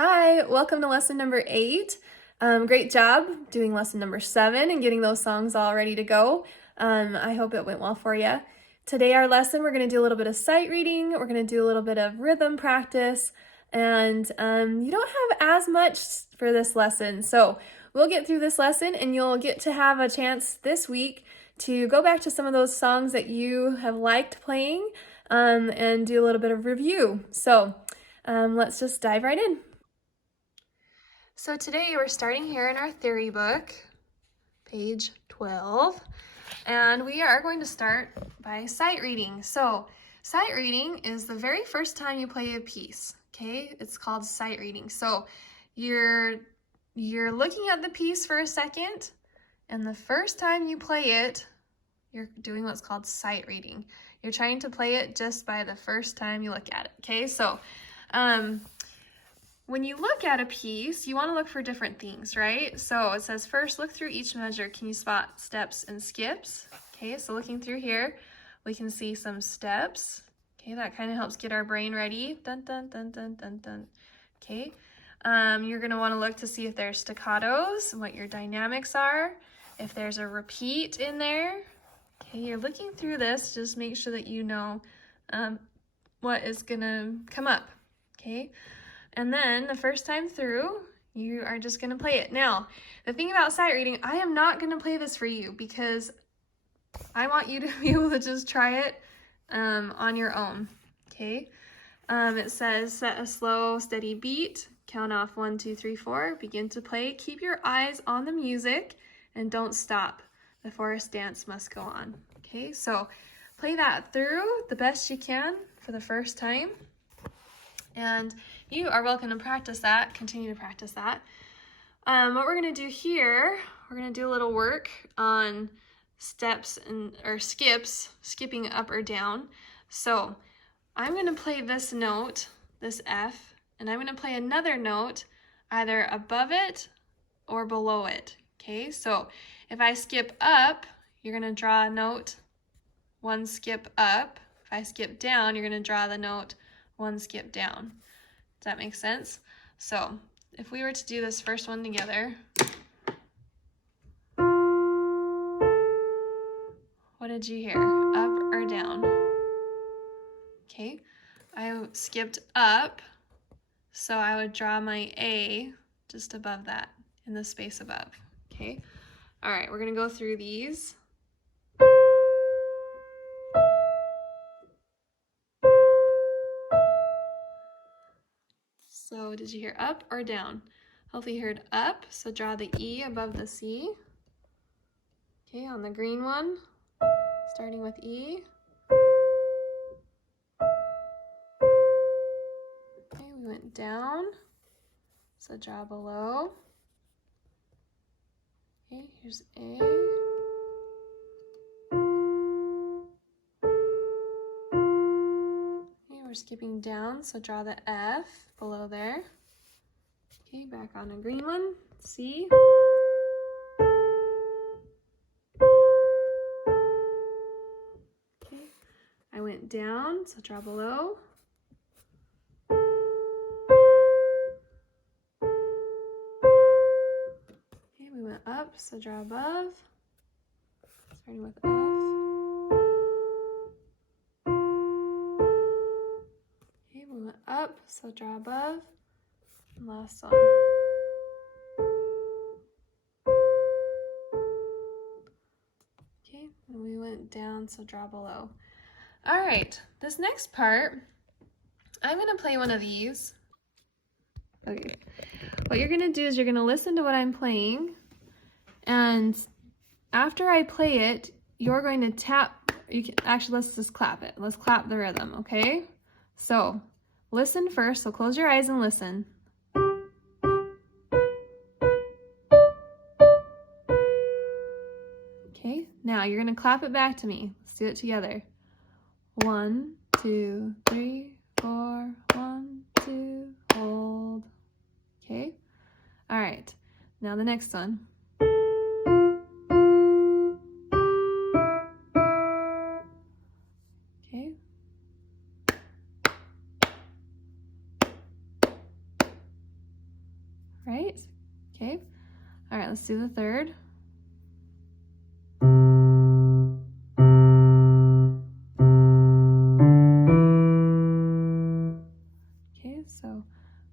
Hi, welcome to lesson number 8. Great job doing lesson number 7 and getting those songs all ready to go. I hope it went well for you. Today our lesson, we're going to do a little bit of sight reading, we're going to do a little bit of rhythm practice, and you don't have as much for this lesson. So we'll get through this lesson and you'll get to have a chance this week to go back to some of those songs that you have liked playing and do a little bit of review. So let's just dive right in. So today we're starting here in our theory book, page 12, and we are going to start by sight reading. So sight reading is the very first time you play a piece, okay? It's called sight reading. So you're looking at the piece for a second, and the first time you play it, you're doing what's called sight reading. You're trying to play it just by the first time you look at it, okay? So when you look at a piece, you want to look for different things, right? So it says first, look through each measure. Can you spot steps and skips? Okay, so looking through here, we can see some steps. Okay, that kind of helps get our brain ready. Dun, dun, dun, dun, dun, dun. Okay, you're going to want to look to see if there's staccatos and what your dynamics are. If there's a repeat in there. Okay, you're looking through this, just make sure that you know what is going to come up. Okay. And then the first time through, you are just going to play it. Now, the thing about sight reading, I am not going to play this for you because I want you to be able to just try it on your own, okay? It says set a slow, steady beat, count off 1, 2, 3, 4, begin to play. Keep your eyes on the music and don't stop. The forest dance must go on, okay? So play that through the best you can for the first time. And you are welcome to practice that, continue to practice that. What we're going to do here, we're going to do a little work on steps or skips, skipping up or down. So I'm going to play this note, this F, and I'm going to play another note either above it or below it. Okay, so if I skip up, you're going to draw a note, one skip up. If I skip down, you're going to draw the note, one skip down. Does that make sense? So if we were to do this first one together, what did you hear? Up or down? Okay, I skipped up, so I would draw my A just above that in the space above. Okay, all right, we're gonna go through these. So did you hear up or down? Hopefully you heard up, so draw the E above the C. Okay, on the green one, starting with E. Okay, we went down, so draw below. Okay, here's A. Okay, we're skipping down, so draw the F below there. Okay, back on a green one, C. Okay, I went down, so draw below. Okay, we went up, so draw above. Starting with F. Okay, we went up, so draw above. And last one. Okay, and we went down, so draw below. All right, this next part, I'm gonna play one of these. Okay, what you're gonna do is you're gonna listen to what I'm playing, and after I play it, you're going to tap, actually let's just clap it. Let's clap the rhythm, okay? So, listen first, so close your eyes and listen. Okay, now you're gonna clap it back to me. Let's do it together. 1, 2, 3, 4, 1, 2, hold. Okay, all right, now the next one. Okay. right? Okay. All right, let's do the third. Okay, so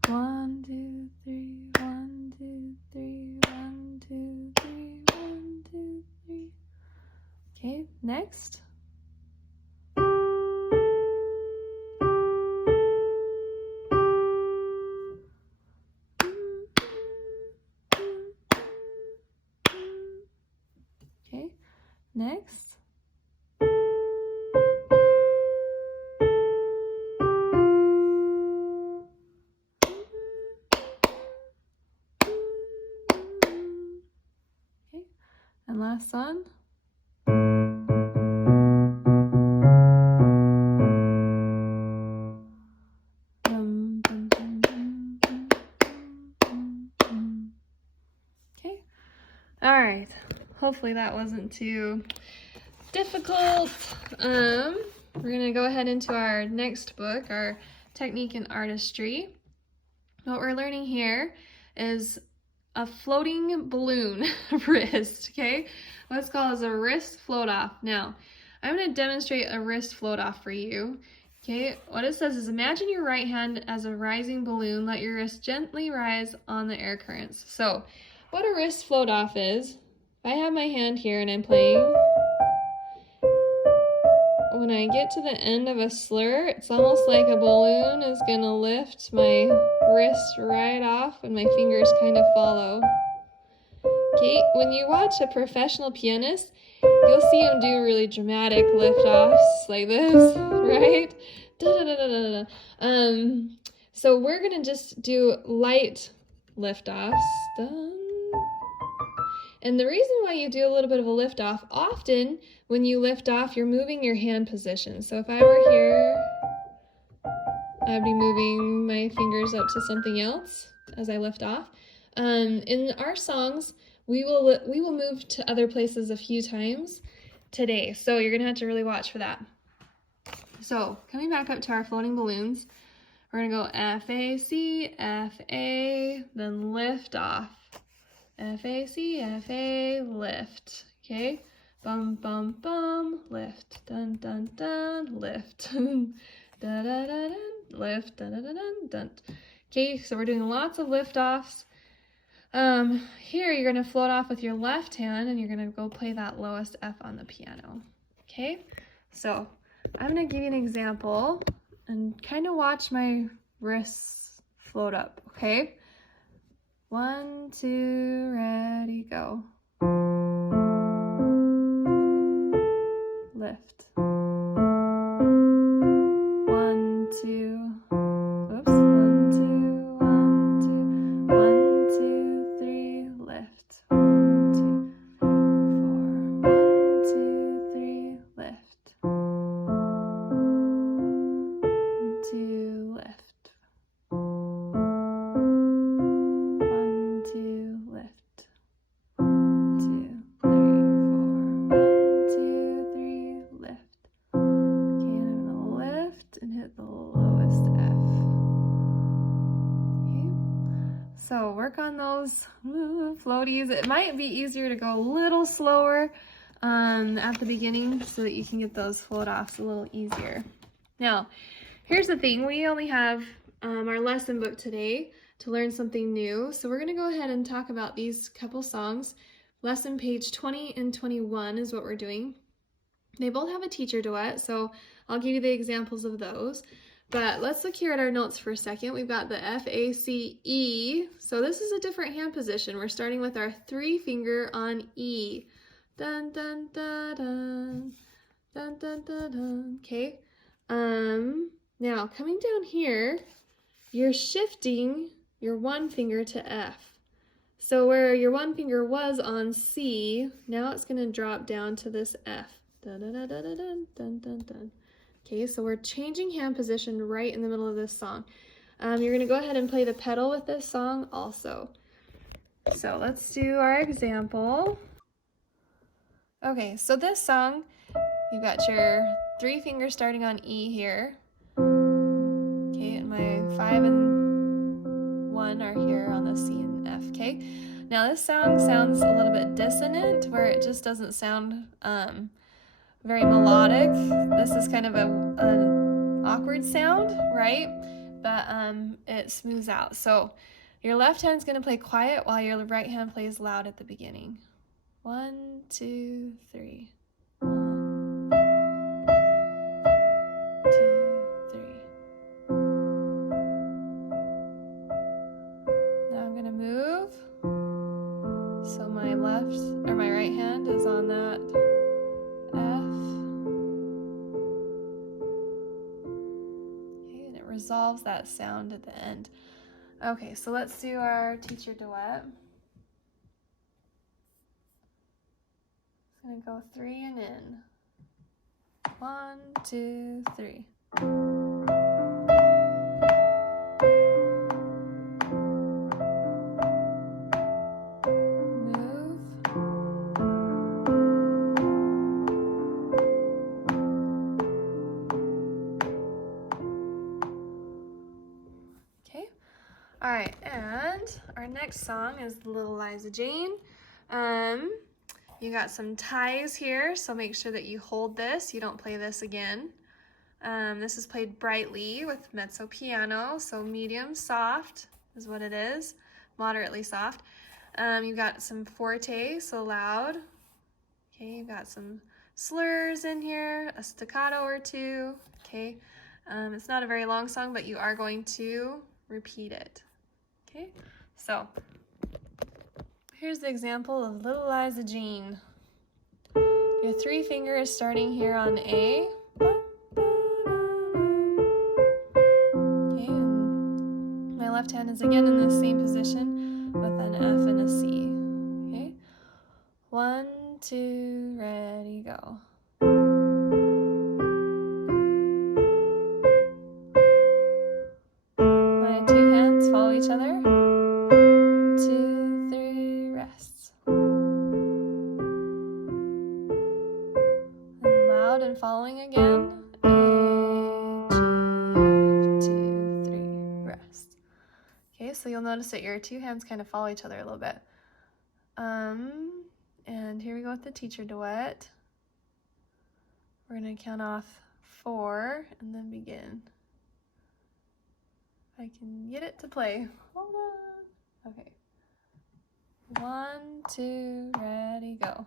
1, 2, 3, 1, 2, 3, 1, 2, 3, 1, 2, 3. Okay, next. Okay, next. Okay, and last one. Okay, all right. Hopefully that wasn't too difficult. We're gonna go ahead into our next book, our Technique in Artistry. What we're learning here is a floating balloon wrist, okay? What's called as a wrist float off. Now, I'm gonna demonstrate a wrist float off for you. Okay, what it says is imagine your right hand as a rising balloon, let your wrist gently rise on the air currents. So, what a wrist float off is, if I have my hand here and I'm playing, when I get to the end of a slur, it's almost like a balloon is gonna lift my wrist right off and my fingers kind of follow. Okay, when you watch a professional pianist, you'll see him do really dramatic lift-offs like this, right? Da-da-da-da-da-da. So we're gonna just do light lift-offs. And the reason why you do a little bit of a lift off, often when you lift off, you're moving your hand position. So if I were here, I'd be moving my fingers up to something else as I lift off. In our songs, we will move to other places a few times today. So you're gonna have to really watch for that. So coming back up to our floating balloons, we're gonna go F, A, C, F, A, then lift off. F, A, C, F, A, lift. Okay? Bum, bum, bum, lift. Dun, dun, dun, lift. Da, da, da, dun, lift. Da, da, da, dun, dun. Okay, so we're doing lots of lift offs. Here you're going to float off with your left hand and you're going to go play that lowest F on the piano. Okay? So I'm going to give you an example and kind of watch my wrists float up. Okay? 1, 2, ready, go. Lift. 1, 2. Oops. 1, 2, 1, 2. 1, 2, 3. Lift. 1, 2, 4. 1, 2, 3. Lift. 1, 2, lift. 1, 2, lift. 1, 2, 3, 4. 1, 2, 3, lift. Okay, and I'm gonna lift and hit the lowest F. Okay, so work on those floaties. It might be easier to go a little slower at the beginning so that you can get those float offs a little easier. Now, here's the thing. We only have our lesson book today to learn something new. So we're going to go ahead and talk about these couple songs. Lesson page 20 and 21 is what we're doing. They both have a teacher duet, so I'll give you the examples of those. But let's look here at our notes for a second. We've got the F, A, C, E. So this is a different hand position. We're starting with our 3 finger on E. Dun, dun, dun, dun. Dun, dun, dun, dun. Okay. Now coming down here, you're shifting your 1 finger to F. So where your 1 finger was on C, now it's going to drop down to this F. Dun, dun, dun, dun, dun, dun, dun, dun. Okay, so we're changing hand position right in the middle of this song. You're going to go ahead and play the pedal with this song also. So let's do our example. Okay, so this song, you've got your 3 fingers starting on E here. Okay, and my 5 and 1 are here on the C and okay? Now this song sounds a little bit dissonant, where it just doesn't sound very melodic. This is kind of an awkward sound, right? But it smooths out. So your left hand's going to play quiet while your right hand plays loud at the beginning. 1, 2, 3. 1, 2, 3. Now I'm going to move. So my my right hand is on that F. Okay, and it resolves that sound at the end. Okay, so let's do our teacher duet. I'm gonna go 3 and in. 1, 2, 3. Move. Okay. All right, and our next song is Little Liza Jane. You got some ties here, so make sure that you hold this. You don't play this again. This is played brightly with mezzo piano, so medium soft is what it is, moderately soft. You've got some forte, so loud. Okay, you've got some slurs in here, a staccato or two. Okay, it's not a very long song, but you are going to repeat it. Okay, so here's the example of Little Liza Jean. Your 3 fingers starting here on A. Okay, and my left hand is again in the same position with an F and a C. Okay, 1, 2, ready, go. My 2 hands follow each other. 2, 3, rests. And loud and following again. A, G, 2, 3, rest. Okay, so you'll notice that your 2 hands kind of follow each other a little bit. And here we go with the teacher duet. We're going to count off 4 and then begin. If I can get it to play. Hold on. Okay. 1, 2, ready, go.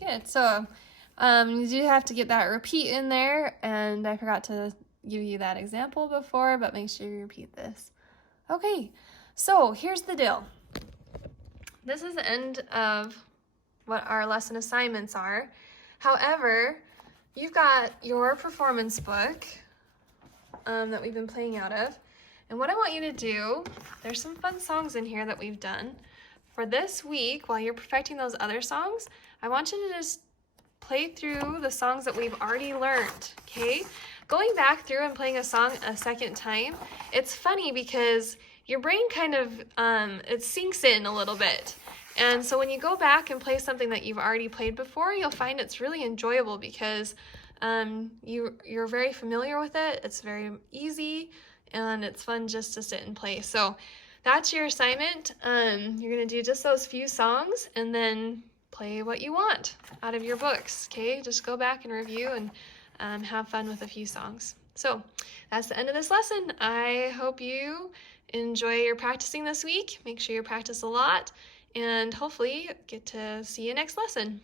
Good. So you do have to get that repeat in there, and I forgot to give you that example before, but make sure you repeat this. Okay, so here's the deal. This is the end of what our lesson assignments are. However, you've got your performance book that we've been playing out of, and what I want you to do, there's some fun songs in here that we've done. For this week, while you're perfecting those other songs, I want you to just play through the songs that we've already learned, okay? Going back through and playing a song a second time, it's funny because your brain kind of, it sinks in a little bit. And so when you go back and play something that you've already played before, you'll find it's really enjoyable because you're very familiar with it, it's very easy, and it's fun just to sit and play. So that's your assignment. You're gonna do just those few songs and then play what you want out of your books, okay? Just go back and review and have fun with a few songs. So that's the end of this lesson. I hope you enjoy your practicing this week. Make sure you practice a lot and hopefully get to see you next lesson.